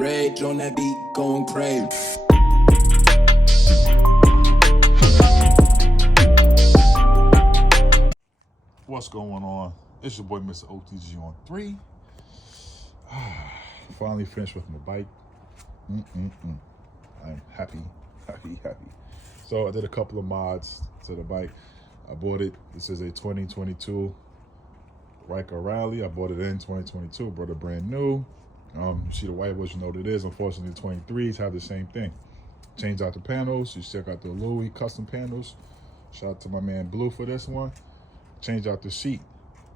Rage on that beat, going crazy. What's going on? It's your boy, Mr. OTG on 3. Finally finished with my bike. I'm happy. So I did a couple of mods to the bike. I bought it. This is a 2022 Ryker Rally. I bought it in 2022, brought it brand new. See the white ones, you know what it is. Unfortunately, the 23s have the same thing. Change out the panels. You check out the Louis custom panels. Shout out to my man Blue for this one. Change out the seat.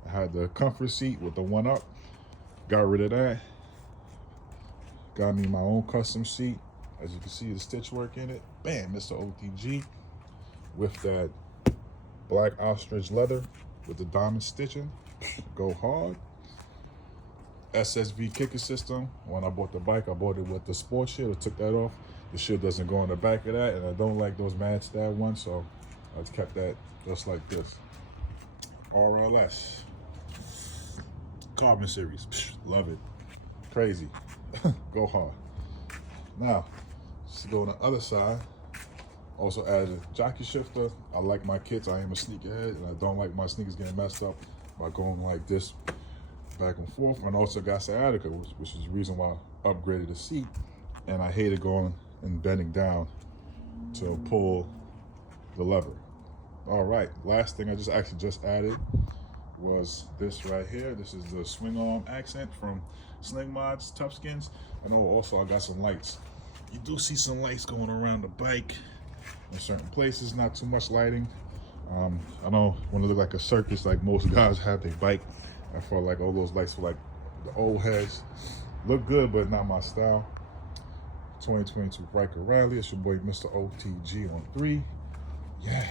I had the comfort seat with the one up. Got rid of that. Got me my own custom seat. As you can see, the stitch work in it. Bam, Mr. OTG with that black ostrich leather with the diamond stitching. Go hard. SSV kicker system. When I bought the bike, I bought it with the sports shit. I took that off. The shit doesn't go on the back of that, and I don't like those mad stab ones, so I kept that just like this. RLS Carbon Series. Love it. Crazy. Go hard. Now, let's go on the other side. Also added a jockey shifter. I like my kits. I am a sneakerhead, and I don't like my sneakers getting messed up by going like this back and forth. And also got sciatica, which is the reason why I upgraded the seat. And I hated going and bending down to pull the lever. All right, last thing I just added was this right here. This is the swing arm accent from Sling Mods, Tough Skins. And also I got some lights. You do see some lights going around the bike in certain places, not too much lighting. I don't want to look like a circus like most guys have their bike. I felt like all those lights were like the old heads. Look good, but not my style. 2022 Ryker Rally. It's your boy, Mr. OTG on 3. Yeah.